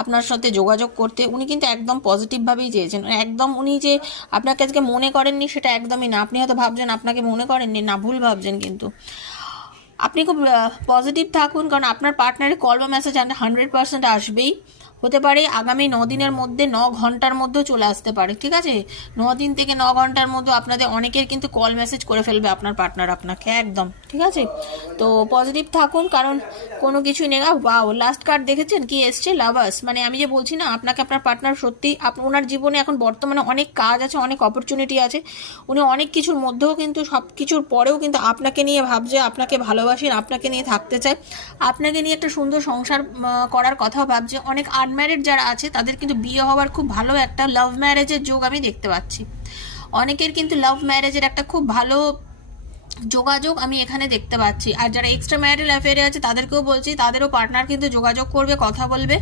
আপনার সাথে যোগাযোগ করতে। উনি কিন্তু একদম পজিটিভভাবেই চেয়েছেন, একদম উনি যে আপনাকে আজকে মনে করেননি সেটা একদমই না। আপনি হয়তো ভাবছেন আপনাকে মনে করেননি, না, ভুল ভাবছেন। কিন্তু আপনি খুব পজিটিভ থাকুন, কারণ আপনার পার্টনারের কল বা মেসেজ 100% আসবেই। হতে পারে আগামী 9 দিনের মধ্যে, 9 ঘন্টার মধ্যেও চলে আসতে পারে, ঠিক আছে? 9 দিন থেকে 9 ঘন্টার মধ্যে আপনাদের অনেকের কিন্তু কল মেসেজ করে ফেলবে আপনার পার্টনার আপনাকে, একদম ঠিক আছে। তো পজিটিভ থাকুন, কারণ কোনো কিছুই নেই। ওয়াও, লাস্ট কার্ড দেখেছেন কি এসছে? লাভার্স। মানে আমি যে বলছি না, আপনাকে আপনার পার্টনার সত্যি ওনার জীবনে এখন বর্তমানে অনেক কাজ আছে, অনেক অপরচুনিটি আছে। উনি অনেক কিছুর মধ্যেও কিন্তু, সব কিছুর পরেও কিন্তু আপনাকে নিয়ে ভাবছে, আপনাকে ভালোবাসেন, আপনাকে নিয়ে থাকতে চায়, আপনাকে নিয়ে একটা সুন্দর সংসার করার কথাও ভাবছে। অনেক আনম্যারিড যারা আছে তাদের কিন্তু বিয়ে হওয়ার খুব ভালো একটা লাভ ম্যারেজের যোগ আমি দেখতে পাচ্ছি। অনেকের কিন্তু লাভ ম্যারেজের একটা খুব ভালো যোগাযোগ আমি এখানে দেখতে পাচ্ছি। আর যারা এক্সট্রা ম্যারিটাল অ্যাফেয়ারে আছে তাদেরকেও বলছি, তাদেরও পার্টনার কিন্তু যোগাযোগ করবে, কথা বলবে।